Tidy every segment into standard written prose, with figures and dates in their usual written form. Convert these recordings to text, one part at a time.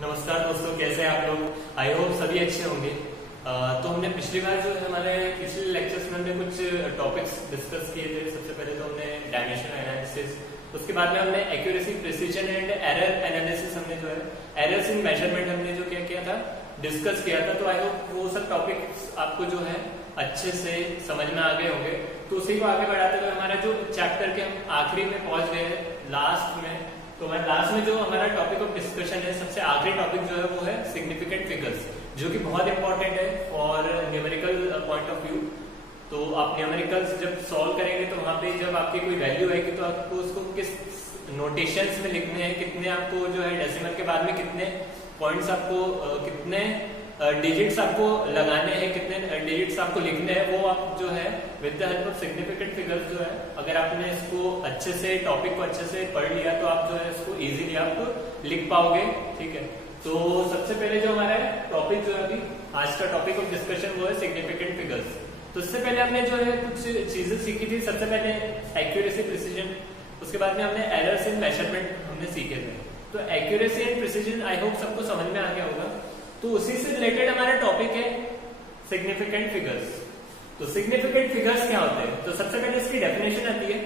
नमस्कार दोस्तों, कैसे हैं आप लोग। आई होप सभी अच्छे होंगे। तो हमने पिछली बार जो है हमारे पिछले लेक्चर्स में हमने कुछ टॉपिक्स डिस्कस किए थे। सबसे पहले तो हमने डायमेंशन एनालिसिस, उसके बाद में हमने accuracy, precision and error analysis, हमने जो है एरर्स इन मेजरमेंट हमने जो क्या किया था, डिस्कस किया था। तो आई होप वो सब टॉपिक्स आपको जो है अच्छे से समझ में आ गए होंगे। तो उसी को आगे बढ़ाते हुए हमारा जो चैप्टर के हम आखिरी में पहुंच गए हैं, लास्ट में। तो हमारे लास्ट में जो हमारा टॉपिक ऑफ डिस्कशन है, सबसे आखिरी टॉपिक जो है वो है सिग्निफिकेंट फिगर्स, जो कि बहुत इंपॉर्टेंट है for numerical point of view. तो आप न्यूमेरिकल्स जब सॉल्व करेंगे तो वहां पे जब आपकी कोई वैल्यू आएगी तो आपको उसको किस नोटेशंस में लिखने हैं, कितने आपको जो है डेसिमल के बाद में कितने पॉइंट्स आपको कितने डिजिट्स आपको लगाने हैं, कितने डिजिट्स आपको लिखने हैं, वो आप जो है with the help of significant figures जो है, अगर आपने इसको अच्छे से टॉपिक को अच्छे से पढ़ लिया तो आप जो है इसको इजीली आप लिख पाओगे। ठीक है, तो सबसे पहले जो हमारा टॉपिक जो है अभी आज का टॉपिक ऑफ डिस्कशन वो है सिग्निफिकेंट फिगर्स। तो इससे पहले हमने जो है कुछ चीजें सीखी थी। सबसे पहले एक्यूरेसी, प्रिसीजन, उसके बाद में हमने एरर्स इन मेजरमेंट हमने सीखे थे। तो accuracy and precision I hope सबको समझ में आ गया होगा। तो उसी से रिलेटेड हमारा टॉपिक है सिग्निफिकेंट फिगर्स। तो सिग्निफिकेंट फिगर्स क्या होते हैं? तो सबसे पहले इसकी डेफिनेशन आती है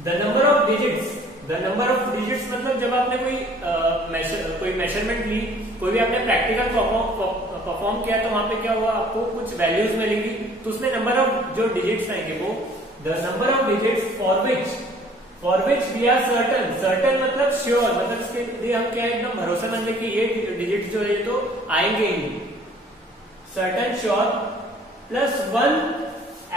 the number of digits. The number of digits मतलब जब आपने कोई मेजरमेंट ली, कोई भी आपने प्रैक्टिकल परफॉर्म किया, तो वहां पे क्या हुआ, आपको कुछ वैल्यूज मिलेगी। तो उसमें नंबर ऑफ जो डिजिट्स आएंगे वो the number of digits for which we are certain मतलब श्योर, मतलब इसके लिए हम क्या एकदम भरोसेमंद है कि ये डिजिट जो है तो आएंगे ही। Certain, sure plus one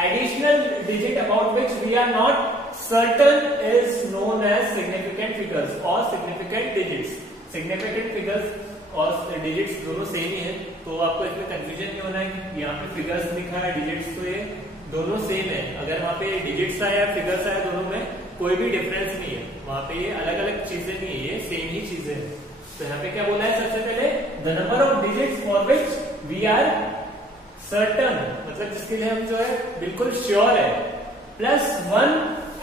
additional digit about which we are not certain is known as significant figures और सिग्निफिकेंट डिजिट्स। सिग्निफिकेंट फिगर्स और डिजिट्स दोनों सेम ही है, तो आपको इसमें कंफ्यूजन नहीं होना है। यहाँ पे फिगर्स लिखा है, डिजिट्स, तो ये दोनों सेम है। अगर वहां पे डिजिट्स आया या फिगर्स आया, दोनों में कोई भी डिफरेंस नहीं है। वहां पे ये अलग अलग चीजें नहीं है, ये सेम ही चीजें हैं। तो यहाँ पे क्या बोला है, सबसे पहले the number of digits for which we are certain, मतलब जिसके लिए हम जो है बिल्कुल श्योर है, plus one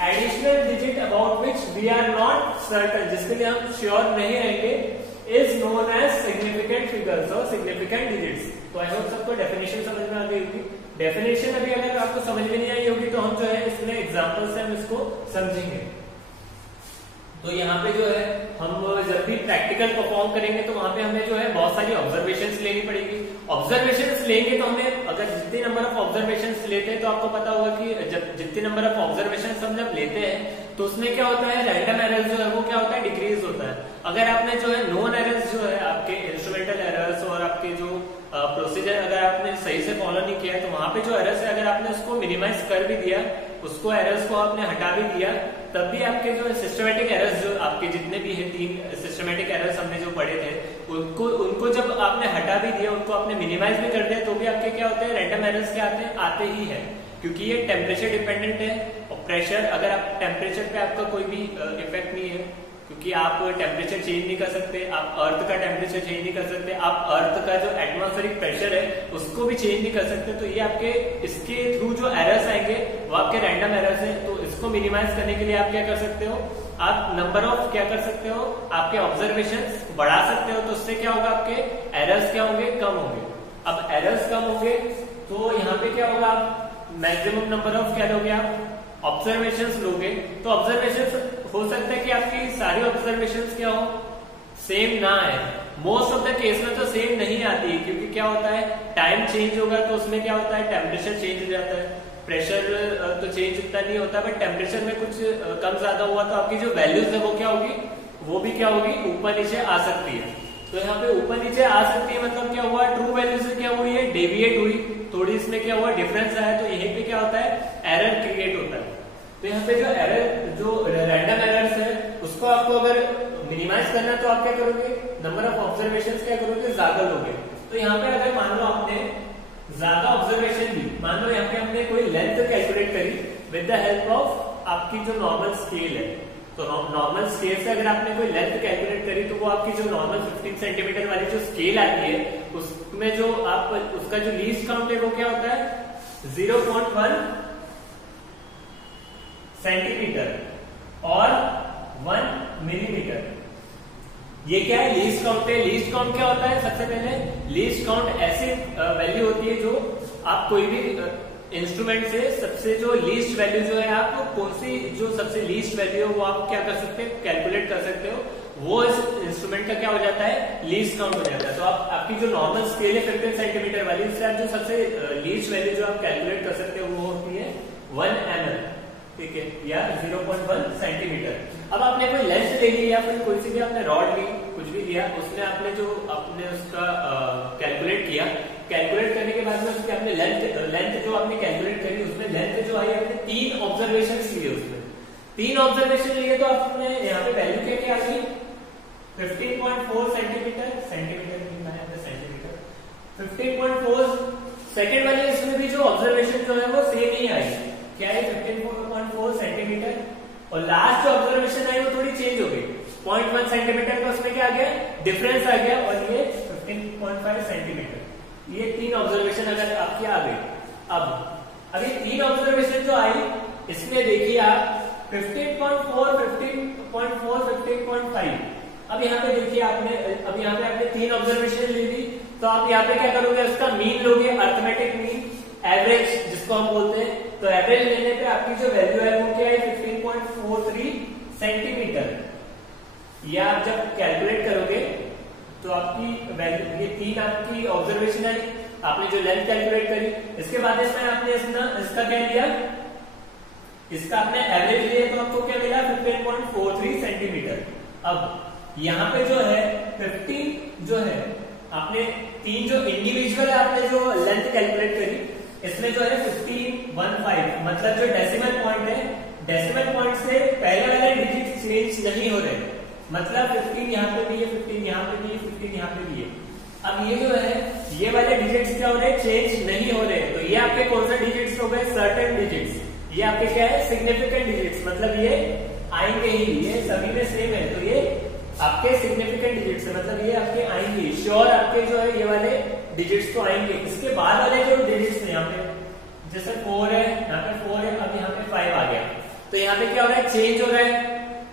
additional digit about which we are not certain, जिसके लिए हम श्योर नहीं रहेंगे, is known as significant figures और सिग्निफिकेंट डिजिट्स। तो आई होप सबको डेफिनेशन समझ में आ गई होगी। डेफिनेशन अभी अगर आपको समझ में नहीं आई होगी तो हम जो है इसमें एग्जांपल से हम इसको समझेंगे। तो यहाँ पे जो है हम जब भी प्रैक्टिकल परफॉर्म करेंगे तो वहां पे हमें जो है बहुत सारी ऑब्जर्वेशंस लेनी पड़ेगी। ऑब्जर्वेशंस लेंगे तो हमें अगर जितने नंबर ऑफ ऑब्जर्वेशंस लेते हैं तो आपको पता होगा कि जब जितने नंबर ऑफ ऑब्जर्वेशंस हम जब लेते हैं तो उसमें क्या होता है, रैंडम एरर्स जो है वो क्या होता है, डिक्रीज होता है। अगर आपने जो है नोन एरर्स जो है आपके इंस्ट्रूमेंटल एरर्स और आपके जो प्रोसीजर अगर आपने सही से फॉलो नहीं किया है, तो वहां पे जो एरर्स है अगर आपने उसको मिनिमाइज कर भी दिया, उसको एरर्स को आपने हटा भी दिया, तब भी आपके जो सिस्टमेटिक एरर्स जो आपके जितने भी है, 3 सिस्टमेटिक एरर्स हमने जो पढ़े थे, उनको जब आपने हटा भी दिया, उनको आपने मिनिमाइज भी कर दिया, तो भी आपके क्या होते हैं, रैंडम एरर्स क्या आते ही है। क्योंकि ये टेम्परेचर डिपेंडेंट है और प्रेशर, अगर आप टेम्परेचर पे आपका कोई भी इफेक्ट नहीं है, क्योंकि आप टेम्परेचर चेंज नहीं कर सकते, आप अर्थ का टेम्परेचर चेंज नहीं कर सकते, आप अर्थ का जो एटमॉस्फेरिक प्रेशर है उसको भी चेंज नहीं कर सकते। तो ये आपके इसके थ्रू जो एरर्स आएंगे वो आपके रैंडम एरर्स हैं। तो इसको मिनिमाइज करने के लिए आप क्या कर सकते हो, आप नंबर ऑफ क्या कर सकते हो, आपके ऑब्जर्वेशंस बढ़ा सकते हो। तो उससे क्या होगा, आपके एरर्स क्या होंगे, कम होंगे। अब एरर्स कम होंगे तो यहाँ पे क्या होगा, आप मैक्सिमम नंबर ऑफ क्या लोगे, आप ऑब्जर्वेशंस लोगे। तो ऑब्जर्वेशंस हो सकता है कि आपकी सारी ऑब्जर्वेशंस क्या हो, सेम ना आए। मोस्ट ऑफ द केस में तो सेम नहीं आती है, क्योंकि क्या होता है, टाइम चेंज होगा तो उसमें क्या होता है, टेम्परेचर चेंज हो जाता है। प्रेशर तो चेंज उतना नहीं होता, बट टेम्परेचर में कुछ कम ज्यादा हुआ तो आपकी जो वैल्यूज है वो क्या होगी, वो भी क्या होगी, ऊपर नीचे आ सकती है। तो यहाँ पे ऊपर नीचे आ सकती है मतलब क्या हुआ, ट्रू वैल्यू से क्या हुई है, डेविएट हुई, थोड़ी इसमें क्या हुआ, डिफरेंस आया। तो यहीं पे क्या होता है, एरर क्रिएट होता है। तो यहाँ पे जो एरर, जो रैंडम एरर्स है, उसको आपको अगर मिनिमाइज करना है तो आप क्या करोगे, नंबर ऑफ ऑब्जर्वेशंस क्या करोगे, ज्यादा लोगे। तो यहाँ पे अगर मान लो आपने ज्यादा ऑब्जर्वेशन ली, मान लो यहाँ पे हमने कोई लेंथ कैलकुलेट करी विद द हेल्प ऑफ आपकी जो नॉर्मल स्केल है। तो नॉर्मल स्केल से अगर आपने कोई लेंथ कैलकुलेट करी तो वो आपकी जो नॉर्मल 15 सेंटीमीटर वाली जो स्केल आती है, उसमें जो आप उसका जो लीस्ट काउंट है वो क्या होता है, 0.1 सेंटीमीटर और 1 मिलीमीटर। ये क्या है, लीस्ट काउंट है। लीस्ट काउंट क्या होता है, सबसे पहले लीस्ट काउंट ऐसी वैल्यू होती है जो आप कोई भी इंस्ट्रूमेंट से सबसे जो लीस्ट वैल्यू जो है, आप कौन सी जो सबसे लीस्ट वैल्यू है वो आप क्या कर सकते हैं, कैलकुलेट कर सकते हो, वो इस इंस्ट्रूमेंट का क्या हो जाता है, लीस्ट काउंट हो जाता है। तो आप आपकी जो नॉर्मल स्केल है 15 सेंटीमीटर वाली, उससे आप जो सबसे लीस्ट वैल्यू जो आप कैलकुलेट कर सकते हो वो होती है 1 mm, ठीक है, या 0.1 सेंटीमीटर। अब आपने कोई लेंथ ले ली या फिर कोई सी भी आपने रॉड ली, कुछ भी लिया, उसमें आपने जो आपने उसका कैलकुलेट किया, कैलकुलेट करने के बाद में उसकी आपने लेंथ जो आपने कैलकुलेट करी, उसमें लेंथ जो आई आपने 3 ऑब्जर्वेशन लिए, उसमें 3 ऑब्जर्वेशन लिए, तो आपने यहाँ पे वैल्यू क्या क्या आ गई, 15.4 सेंटीमीटर, सेंटीमीटर 15.4। सेकेंड वाले इसमें भी जो ऑब्जर्वेशन जो है वो सेम ही आई, क्या है 15.4 सेंटीमीटर, और लास्ट जो ऑब्जर्वेशन आई वो थोड़ी चेंज हो गई, 0.1 सेंटीमीटर का उसमें क्या आ गया, डिफरेंस आ गया, और ये 15.5 सेंटीमीटर। ये 3 ऑब्जर्वेशन अगर आपकी आ गई। अब ये 3 ऑब्जर्वेशन जो आई, इसमें देखिए आप 15.4, 15.4, 15.5। अब यहाँ पे देखिए आपने, अब यहाँ पे आपने 3 ऑब्जर्वेशन ले ली, तो आप यहाँ पे क्या करोगे, उसका मीन लोगे, अर्थमेटिक मीन, एवरेज जिसको हम बोलते हैं। तो एवरेज लेने पे आपकी जो वैल्यू है वो क्या है, 15.43 सेंटीमीटर। ये आप जब कैलकुलेट करोगे तो आपकी वैल्यू, ये 3 आपकी ऑब्जर्वेशन आई, आपने जो लेंथ कैलकुलेट करी, इसके बाद इसमें आपने इसका क्या लिया, इसका आपने एवरेज लिया, तो आपको क्या मिला 15.43 सेंटीमीटर। अब यहाँ पे जो है 15 जो है आपने 3 जो इंडिविजुअल आपने जो लेंथ कैलकुलेट करी, इसमें जो है 15.15, मतलब जो डेसिमल पॉइंट है, डेसिमल पॉइंट से पहले वाले डिजिट चेंज नहीं हो रहे, मतलब 15 यहाँ पे भी है, 15 यहाँ पे भी है, 15 यहाँ पे भी है। अब ये जो है, ये वाले डिजिट्स क्या हो रहे हैं, चेंज नहीं हो रहे, तो ये आपके कौन से डिजिट्स हो गए, सर्टेन डिजिट्स। ये आपके क्या है, सिग्निफिकेंट डिजिट्स, मतलब ये आएंगे ही, ये सभी में सेम है, तो ये आपके सिग्निफिकेंट डिजिट्स है, मतलब ये आपके आएंगे, श्योर आपके जो है ये वाले डिजिट्स तो आएंगे। इसके बाद वाले जो डिजिट्स है, यहाँ पे जैसे 4 है, यहाँ पे 4 है, अब यहाँ पे 5 आ गया, तो यहाँ पे क्या हो रहा है, चेंज हो रहा है,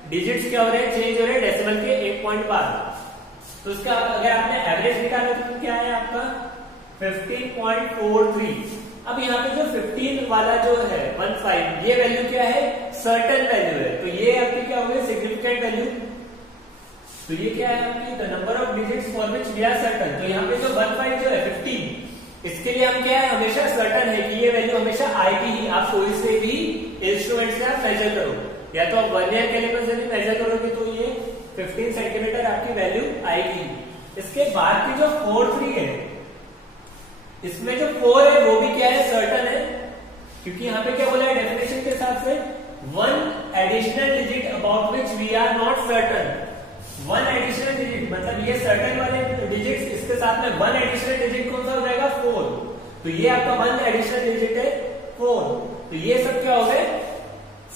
डिजिट्स क्या हो रहे हैं, चेंज हो रहे हैं डेसिमल के 1 पॉइंट बाद। तो उसका अगर आपने एवरेज निकाला तो क्या है आपका 15.43। अब यहाँ पे जो 15 वाला जो है 15, ये वैल्यू क्या है, सर्टेन वैल्यू है, तो ये आपकी क्या हो गई, सिग्निफिकेंट वैल्यू। तो ये क्या है आपकी, the number of digits for which we are certain. तो यहाँ पे जो 15 जो है 15, इसके लिए हम क्या है, हमेशा सर्टेन है कि ये वैल्यू हमेशा आएगी ही। आप कोई से भी इंस्ट्रूमेंट से आप मेजर करो, या तो आप वर्नियर कैलिपर से भी मेजर करोगे तो ये 15 सेंटीमीटर आपकी वैल्यू आएगी। इसके बाद की जो 4-3 है, इसमें जो 4 है वो भी क्या है, सर्टेन है, क्योंकि यहाँ पे क्या बोला है डेफिनेशन के हिसाब से, 1 additional digit about which we are not certain. 1 additional digit, मतलब ये सर्टेन वाले डिजिट्स, इसके साथ में 1 एडिशनल डिजिट कौन सा हो जाएगा, 4। तो ये आपका 1 एडिशनल डिजिट है 4। तो ये सब क्या हो गए,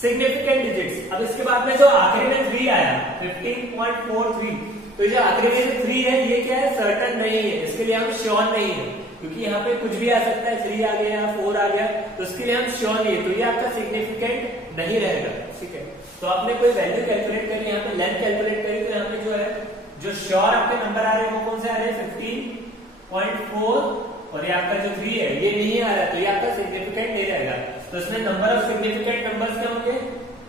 सिग्निफिकेंट डिजिट्स। अब इसके बाद में जो आखिरी में 3 आया 15.43, तो जो आखिरी में जो 3 है ये क्या है, सर्टेन नहीं है, इसके लिए हम श्योर नहीं है, क्योंकि यहाँ पे कुछ भी आ सकता है, 3 आ गया, 4 आ गया, तो उसके लिए हम श्योर नहीं है, तो ये आपका सिग्निफिकेंट नहीं रहेगा, ठीक है। तो आपने कोई वैल्यू कैलकुलेट करी, यहाँ पे लेंथ कैलकुलेट करी, तो यहाँ पे जो है, जो श्योर आपके नंबर आ रहे हैं वो कौन से आ रहे हैं, 15.4, और ये आपका जो 3 है ये नहीं आ रहा, तो ये आपका सिग्निफिकेंट नहीं रहेगा। तो इसमें नंबर ऑफ सिग्निफिकेंट नंबर्स क्या होंगे,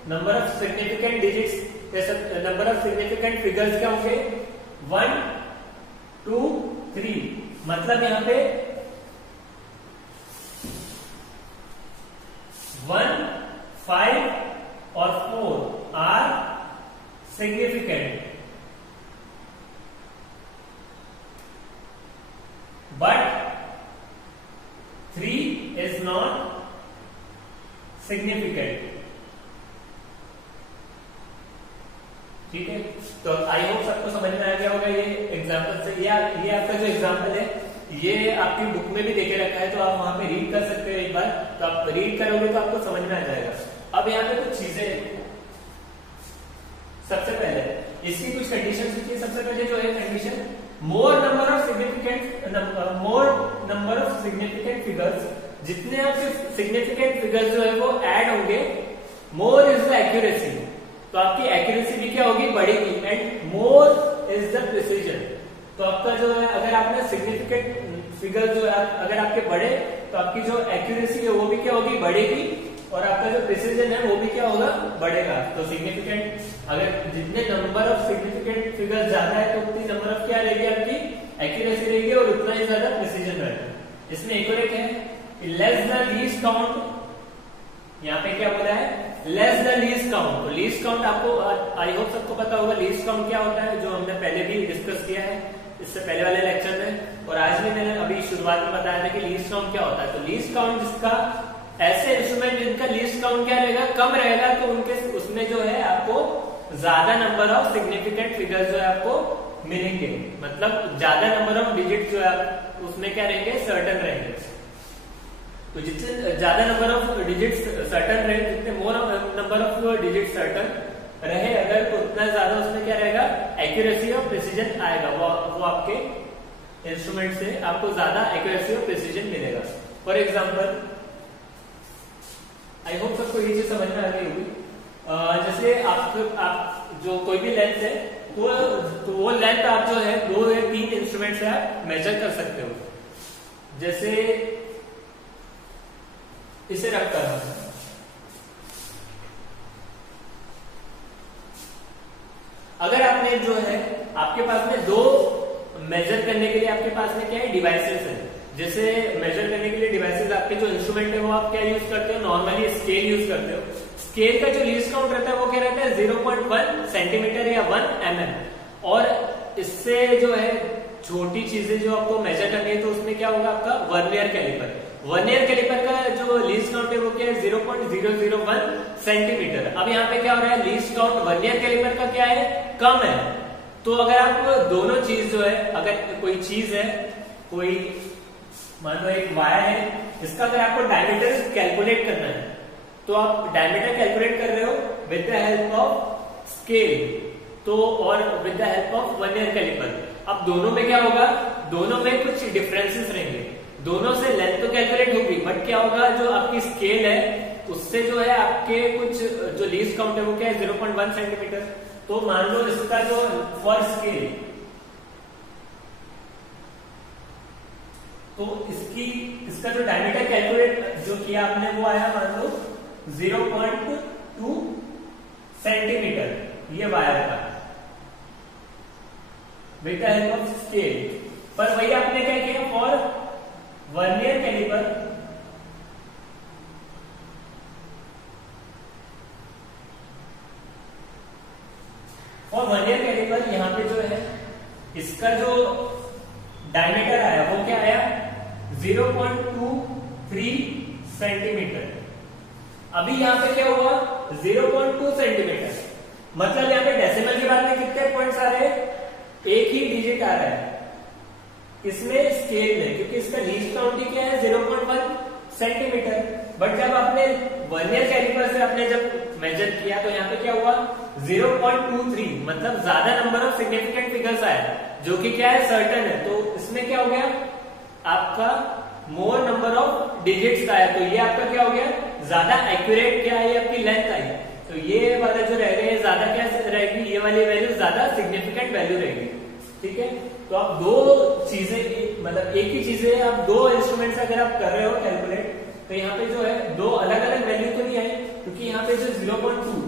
number of significant digits, number of significant figures क्या होंगे, 1, 2, 3। मतलब यहाँ पे 1, 5 और 4 are significant, but 3 is not significant, ठीक है। तो आई होप सबको समझ में आ गया होगा ये एग्जाम्पल से। ये आपका जो एग्जाम्पल है ये आपकी बुक में भी देखे रखा है, तो आप वहां पे रीड कर सकते हो एक बार, तो आप रीड करोगे तो आपको समझ में आ जाएगा। अब यहाँ पे कुछ चीजें, सबसे पहले इसकी कुछ कंडीशन होती है। सबसे पहले जो है condition, more number of significant figures, जितने आपके सिग्निफिकेंट फिगर्स जो है वो ऐड होंगे, मोर इज द एक्यूरेसी, तो आपकी एक्यूरेसी भी क्या होगी, बढ़ेगी, and more is the precision. तो आपका जो है अगर आपने सिग्निफिकेंट फिगर जो है अगर आपके बढ़े तो आपकी जो एक्यूरेसी है वो भी क्या होगी, बढ़ेगी, और आपका जो प्रिसीजन है वो भी क्या होगा, बढ़ेगा। तो सिग्निफिकेंट अगर जितने नंबर ऑफ सिग्निफिकेंट फिगर ज्यादा है तो उतनी नंबर ऑफ क्या रहेगी आपकी एक्यूरेसी रहेगी और उतना ही ज्यादा प्रिसीजन रहेगा। इसमें एक और एक है लेस द लीस्ट काउंट, यहाँ पे क्या बोला है लेस द लीस्ट काउंट। तो लीस्ट काउंट आपको आई होप सबको पता होगा लीस्ट काउंट क्या होता है, जो हमने पहले भी डिस्कस किया है इससे पहले वाले लेक्चर में, और आज भी मैंने अभी शुरुआत में बताया था कि लीस्ट काउंट क्या होता है। तो लीस्ट काउंट जिसका ऐसे इंस्ट्रूमेंट जिनका लीस्ट काउंट क्या रहेगा, कम रहेगा, तो उनके उसमें जो है आपको ज्यादा नंबर ऑफ सिग्निफिकेंट फिगर जो है आपको मिलेंगे, मतलब ज्यादा नंबर ऑफ डिजिट जो है उसमें क्या रहेंगे, सर्टन रहेंगे। तो जितने ज्यादा नंबर ऑफ डिजिट्स सर्टन रहे, जितने मोर नंबर ऑफ डिजिट सर्टन रहे अगर, तो उतना ज्यादा उसमें क्या रहेगा, एक्यूरेसी और प्रिसीजन आएगा। वो आपके इंस्ट्रूमेंट से आपको ज्यादा एक्यूरेसी और प्रिसीजन मिलेगा। फॉर एग्जाम्पल आई होप सबको ये चीज समझ में आ गई होगी। जैसे आप जो कोई भी लेंथ है तो वो लेंथ आप जो है 2 या 3 इंस्ट्रूमेंट से आप मेजर कर सकते हो। जैसे इसे रखकर अगर आपने जो है आपके पास में 2 मेजर करने के लिए आपके पास में क्या है, डिवाइसेस है। जैसे मेजर करने के लिए डिवाइसेस आपके जो इंस्ट्रूमेंट है वो आप क्या यूज करते हो, नॉर्मली स्केल यूज करते हो। स्केल का जो लीस्ट काउंट रहता है वो क्या रहता है 0.1 सेंटीमीटर या 1 mm, और इससे जो है छोटी चीजें जो आपको मेजर करनी है तो उसमें क्या होगा आपका वर्नियर कैलिपर। वर्नियर कैलिपर का जो लीस्ट काउंट है वो क्या है 0.001 सेंटीमीटर। अब यहाँ पे क्या हो रहा है, लीस्ट काउंट वर्नियर कैलिपर का क्या है, कम है। तो अगर आप दोनों चीज जो है, अगर कोई चीज है, कोई मान लो एक वायर है, इसका अगर आपको डायमीटर कैलकुलेट करना है तो आप डायमीटर कैलकुलेट कर रहे हो with the help of scale तो और with the help of vernier caliper. अब दोनों में क्या होगा, दोनों में कुछ डिफरेंसेस रहेंगे, दोनों से लेंथ तो कैलकुलेट होगी, बट क्या होगा जो आपकी स्केल है उससे जो है आपके कुछ जो लीस्ट काउंट है वो क्या है 0.1 सेंटीमीटर। तो मान लो इसका जो फॉर स्केल, तो इसका जो डायमीटर कैलकुलेट जो किया आपने वो आया मान लो 0.2 सेंटीमीटर, ये वायर का with the help of scale. पर वही आपने क्या किया फॉर वर्नियर कैलिपर, और वर्नियर कैलिपर यहाँ पे जो है इसका जो डायमीटर आया वो क्या आया 0.23 सेंटीमीटर। अभी यहाँ पे क्या हुआ 0.2 सेंटीमीटर, मतलब यहाँ पे डेसिमल की बात में कितने पॉइंट्स आ रहे हैं, एक ही डिजिट आ रहा है इसमें स्केल में, क्योंकि इसका लीस्ट काउंट ही क्या है 0.1 सेंटीमीटर। बट जब आपने वर्नियर कैलिपर से आपने जब मेजर किया तो यहाँ पे क्या हुआ 0.23, मतलब ज्यादा नंबर ऑफ सिग्निफिकेंट फिगर्स आए जो कि क्या है सर्टन है। तो इसमें क्या हो गया आपका मोर नंबर ऑफ डिजिट्स आया, तो ये आपका क्या हो गया ज्यादा एक्यूरेट क्या है आपकी लेंथ आई। तो ये वाला जो रहेगा ये ज्यादा क्या रहेगी, ये वाली वैल्यू ज्यादा सिग्निफिकेंट वैल्यू रहेगी। ठीक है, तो आप 2 चीजें मतलब एक ही चीजें आप 2 इंस्ट्रूमेंट से अगर आप कर रहे हो कैलकुलेट, तो यहाँ पे जो है 2 अलग अलग वैल्यू तो नहीं है, क्योंकि यहाँ पे जो 0.23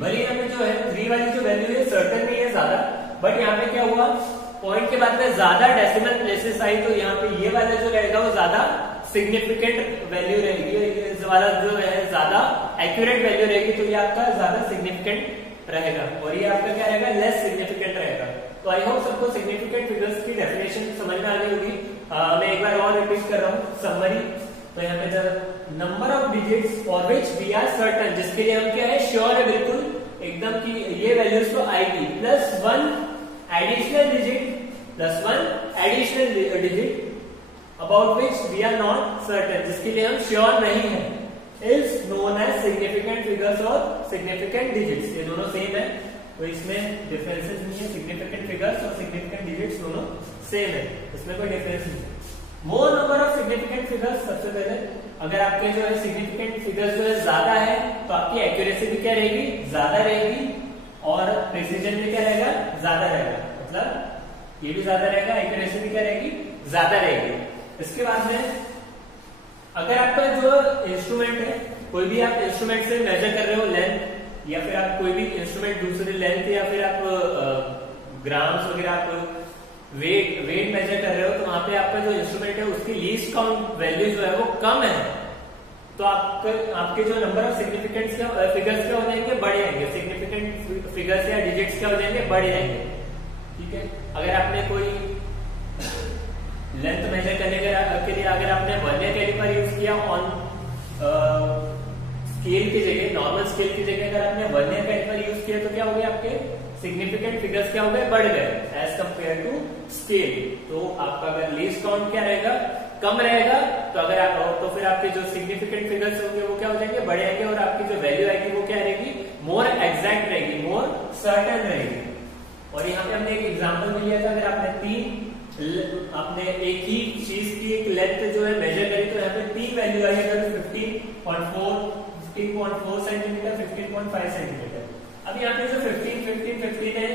भले यहाँ पे जो है 3 वाली जो वैल्यू है सर्टन नहीं है ज्यादा, बट यहाँ पे क्या हुआ पॉइंट के बाद में ज्यादा डेसिमल प्लेसेस आई, तो यहाँ पे ये वाला जो रहेगा वो ज्यादा सिग्निफिकेंट वैल्यू रहेगी, वाला जो है ज्यादा एक्यूरेट वैल्यू रहेगी, तो ये आपका ज्यादा सिग्निफिकेंट रहेगा, और ये आपका क्या रहेगा लेस सिग्निफिकेंट रहेगा। तो आई होप सबको सिग्निफिकेंट फिगर्स की डेफिनेशन समझ में आ गई होगी। मैं एक बार और रिपीट कर रहा हूँ समरी। तो यहाँ पे number of digits for which we are certain, जिसके लिए हम क्या है श्योर है बिल्कुल एकदम कि ये वैल्यूज तो आएगी, plus 1 additional digit about which we are not certain, जिसके लिए हम श्योर नहीं है, is known as significant figures और सिग्निफिकेंट डिजिट्स। ये दोनों सेम है, तो इसमें डिफरेंसेस नहीं है, सिग्निफिकेंट फिगर्स और सिग्निफिकेंट डिजिट्स दोनों सेम है, इसमें कोई डिफरेंस नहीं है। More number of significant figures, सबसे पहले अगर आपके जो है सिग्निफिकेंट फिगर्स जो है ज्यादा है तो आपकी एक्यूरेसी भी क्या रहेगी ज्यादा रहेगी, और प्रिसीजन भी क्या रहेगा, ज्यादा रहेगा, मतलब ये भी ज्यादा रहेगा, एक्यूरेसी भी क्या रहेगी, ज्यादा रहेगी। इसके बाद में अगर आपका जो इंस्ट्रूमेंट है, कोई भी आप इंस्ट्रूमेंट से मेजर कर रहे हो लेंथ, या फिर आप कोई भी इंस्ट्रूमेंट दूसरी लेंथ, या फिर आप ग्राम्स वगैरह आप वेट मेजर कर रहे हो, तो वहां पे आपका जो इंस्ट्रूमेंट है उसकी लीस्ट काउंट वैल्यू जो है वो कम है, तो आपके जो नंबर ऑफ सिग्निफिकेंट फिगर्स क्या हो जाएंगे, बढ़ जाएंगे, सिग्निफिकेंट फिगर्स या डिजिट्स क्या हो जाएंगे, बढ़ जाएंगे। ठीक है, अगर आपने कोई लेंथ मेजर करने के लिए अगर आपने वर्नियर कैलिपर यूज किया ऑन स्केल की जगह, नॉर्मल स्केल की जगह अगर आपने वर्नियर कैलिपर यूज किया, तो क्या हो गया, आपके सिग्निफिकेंट फिगर्स क्या हो गए, बढ़ गए एज कंपेयर टू स्केल। तो आपका अगर लीस्ट काउंट क्या रहेगा, कम रहेगा, तो अगर आप तो फिर आपके जो सिग्निफिकेंट फिगर्स होंगे वो क्या हो जाएंगे, बढ़ जाएंगे, और आपकी जो वैल्यू आएगी वो क्या रहेगी, मोर एग्जैक्ट रहेगी, मोर सर्टेन रहेगी। और यहाँ पे हमने एक एग्जांपल भी लिया था, अगर आपने एक ही चीज की एक लेंथ जो है मेजर करी, तो यहाँ पे 3 वैल्यू आई, अगर 15.4 सेंटीमीटर, 15.5 सेंटीमीटर। अब यहाँ पे जो 15 है,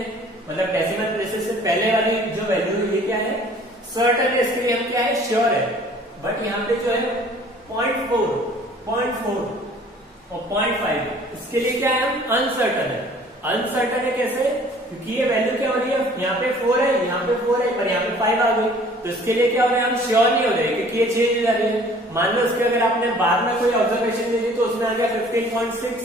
मतलब डेसिमल प्लेसेस से पहले वाली जो वैल्यू है ये क्या है, सर्टेन है, इसके लिए हम क्या है, श्योर है। बट यहाँ पे जो है 0.4 और 0.5, इसके लिए क्या है, हम अनसर्टन है। अनसर्टन है कैसे, क्योंकि ये वैल्यू क्या हो रही है, यहाँ पे 4 है, यहाँ पे 4 है, पर यहाँ पे 5 आ गई, तो इसके लिए क्या हो रहा है, हम श्योर नहीं हो रहे, क्योंकि ये चेंज हो जा रही है। मान लो उसके अगर आपने बाद में कोई ऑब्जर्वेशन दे दी, तो उसमें आ गया 15.6,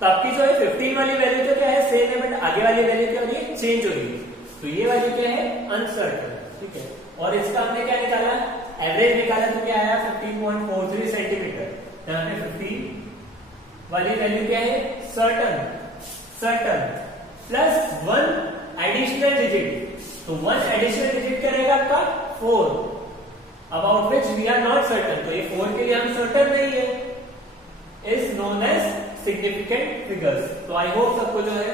तो आपकी जो है 15 वाली वैल्यू तो क्या है, सेम है, बट आगे वाली वैल्यू क्या हो रही है, चेंज हो रही है, तो ये वाली क्या है, अनसर्टन। ठीक है, और इसका हमने क्या निकाला, एवरेज निकाला, तो क्या आया, 15.43 सेंटीमीटर। यहाँ पे 15 वाली वैल्यू क्या है, सर्टन प्लस 1 एडिशनल डिजिट, तो 1 एडिशनल डिजिट क्या रहेगा आपका, 4, about which we are not certain, तो ये 4 के लिए हम सर्टन नहीं है, is known as significant figures. तो आई होप सबको जो है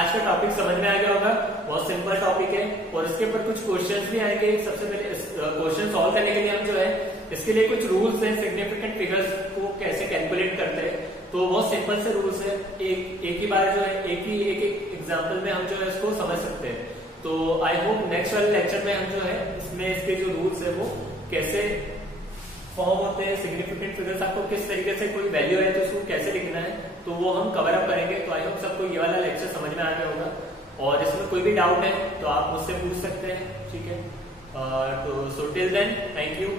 आज का टॉपिक समझ में आ गया होगा, बहुत सिंपल टॉपिक है, और इसके ऊपर कुछ क्वेश्चंस भी आएंगे। सबसे पहले क्वेश्चन सॉल्व करने के लिए हम जो है इसके लिए कुछ रूल्स हैं, सिग्निफिकेंट फिगर्स को कैसे कैलकुलेट करते हैं, तो बहुत सिंपल से रूल्स है, एक ही बार जो है एक एग्जाम्पल में हम जो है इसको समझ सकते हैं। तो आई होप नेक्स्ट वाले लेक्चर में हम जो है इसमें इसके जो रूल्स है वो कैसे फॉर्म होते हैं, सिग्निफिकेंट फिगर्स आपको किस तरीके से कोई वैल्यू है तो उसको कैसे लिखना है, तो वो हम कवर अप करेंगे। तो आई होप सबको ये वाला लेक्चर समझ में आ गया होगा, और इसमें कोई भी डाउट है तो आप मुझसे पूछ सकते हैं। ठीक है, तो so till then, thank you.